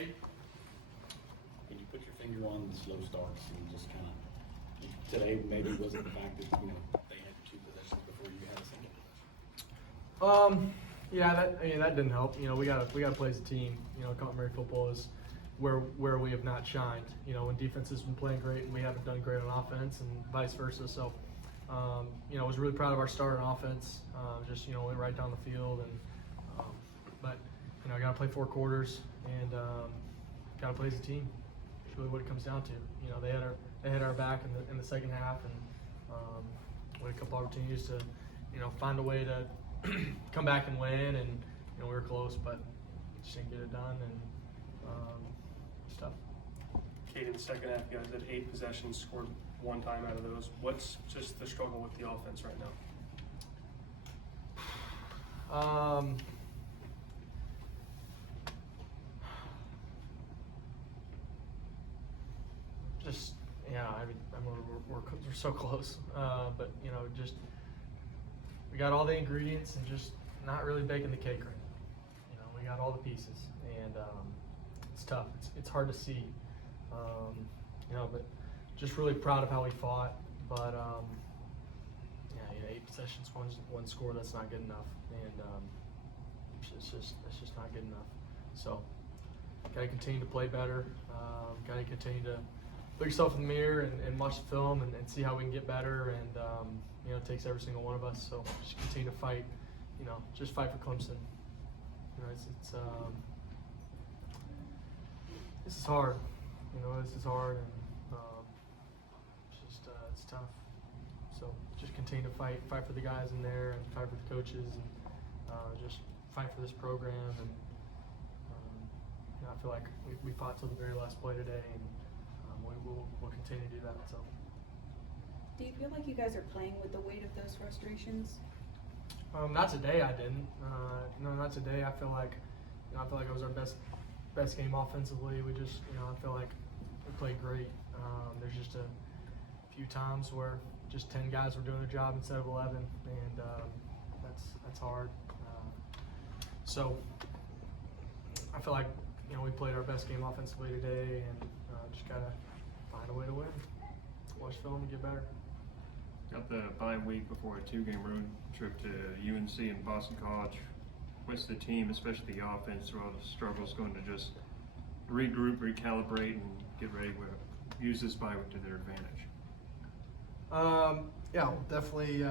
Cade? Can you put your finger on the slow starts and just kind of, today maybe wasn't the fact that, they had 2 possessions before you had a single? Yeah, that didn't help. We gotta play as a team. Complementary football is where we have not shined. When defense has been playing great and we haven't done great on offense, and vice versa. So, I was really proud of our start on offense. Went right down the field, and but I gotta play 4 quarters and gotta play as a team. It's really what it comes down to. They had our back in the second half, and we had a couple opportunities to find a way to come back and win, and we were close, but just didn't get it done, and it's tough. Cade, in the second half, you guys had 8 possessions, scored 1 time out of those. What's just the struggle with the offense right now? We're so close, but we got all the ingredients and just not really baking the cake right now. We got all the pieces, and it's tough. It's hard to see, but just really proud of how we fought. But 8 possessions, one score, that's not good enough, and it's just not good enough. So, got to continue to play better. Got to continue to look yourself in the mirror and watch the film and see how we can get better. And it takes every single one of us. So just continue to fight. Just fight for Clemson. This is hard. This is hard, and it's tough. So just continue to fight for the guys in there, and fight for the coaches, and just fight for this program. And I feel like we fought till the very last play today, and we'll continue to do that. So. Do you feel like you guys are playing with the weight of those frustrations? Not today. I didn't. No, not today. I feel like it was our best game offensively. We just, I feel like we played great. There's just a few times where just 10 guys were doing their job instead of 11, and that's hard. So I feel like we played our best game offensively today, and just gotta find a way to win. Watch film and get better. Got the bye week before a 2-game road trip to UNC and Boston College. What's the team, especially the offense, through all the struggles, going to just regroup, recalibrate, and get ready to use this bye week to their advantage? We'll definitely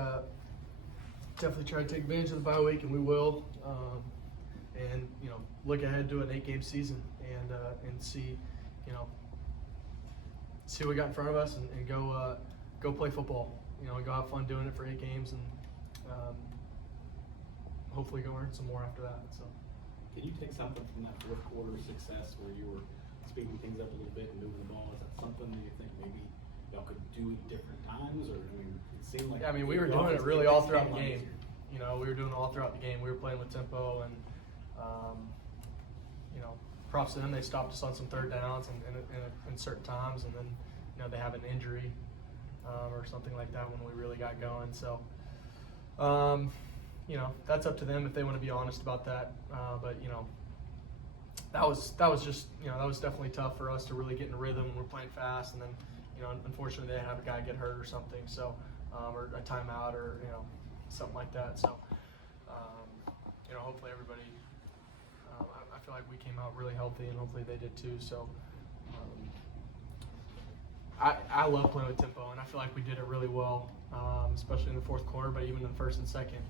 try to take advantage of the bye week, and we will. And look ahead to an 8-game season, and see what we got in front of us, and go play football. Go have fun doing it for 8 games, and hopefully go earn some more after that. So, can you take something from that 4th quarter success where you were speeding things up a little bit and moving the ball? Is that something that you think maybe y'all could do at different times, or it seemed like? Yeah, we were doing it really all throughout the game. We were doing it all throughout the game. We were playing with tempo, and props to them. They stopped us on some 3rd downs and in certain times, and then they have an injury or something like that when we really got going. So that's up to them if they want to be honest about that. But that was just that was definitely tough for us to really get in a rhythm when we're playing fast, and then unfortunately they have a guy get hurt or something, so or a timeout or something like that. So hopefully everybody. I feel like we came out really healthy, and hopefully they did too. So I love playing with tempo, and I feel like we did it really well, especially in the 4th quarter, but even in the 1st and 2nd.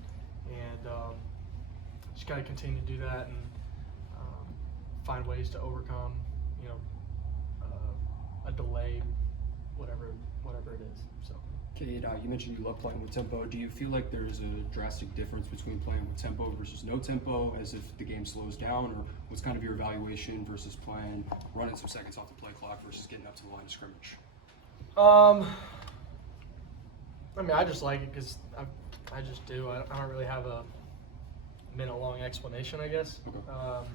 And just got to continue to do that, and find ways to overcome, a delay, whatever it is. So. Cade, you mentioned you love playing with tempo. Do you feel like there's a drastic difference between playing with tempo versus no tempo, as if the game slows down, or what's kind of your evaluation versus running some seconds off the play clock versus getting up to the line of scrimmage? I just like it because I just do. I don't really have a minute-long explanation, I guess. Okay.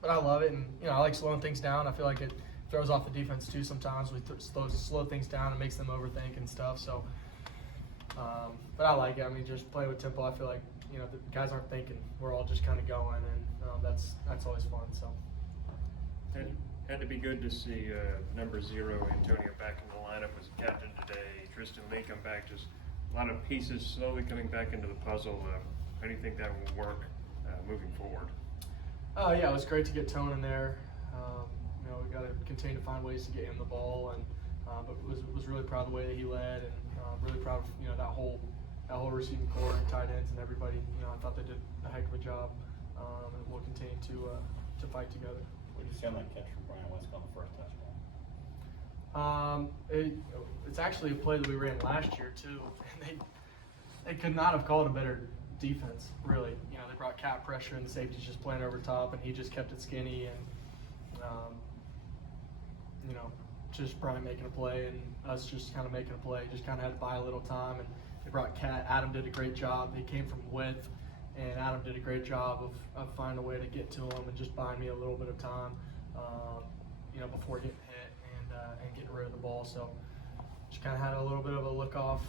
But I love it, and I like slowing things down. I feel like it throws off the defense too sometimes. We slow things down and makes them overthink and stuff. So, but I like it. Just play with tempo. I feel like the guys aren't thinking. We're all just kind of going, and that's always fun. So. Hey, Had to be good to see number 0, Antonio, back in the lineup as captain today. Tristan Lee come back, just a lot of pieces slowly coming back into the puzzle. How do you think that will work moving forward? Yeah, it was great to get Tone in there. You know, we got to continue to find ways to get him the ball, and but was really proud of the way that he led, and really proud of that whole receiving core and tight ends and everybody. You know, I thought they did a heck of a job, and we'll continue to fight together. What did you see on that catch from Brian Wesco on the first touchdown? It's actually a play that we ran last year too, and they could not have called a better defense, really. You know, they brought cap pressure and the safeties just playing over top, and he just kept it skinny, and just Brian making a play and us just kind of making a play. Just kind of had to buy a little time, and they brought Cat. Adam did a great job. They came from width, and Adam did a great job of finding a way to get to him and just buying me a little bit of time, before getting hit and getting rid of the ball. So just kind of had a little bit of a look off,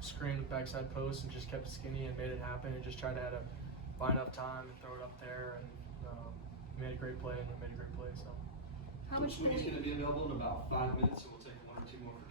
screen with backside post, and just kept it skinny and made it happen, and just tried to buy enough time and throw it up there, and made a great play, and made a great play. So. How much Coach Sweeney's going to be available in about 5 minutes, so we'll take one or two more for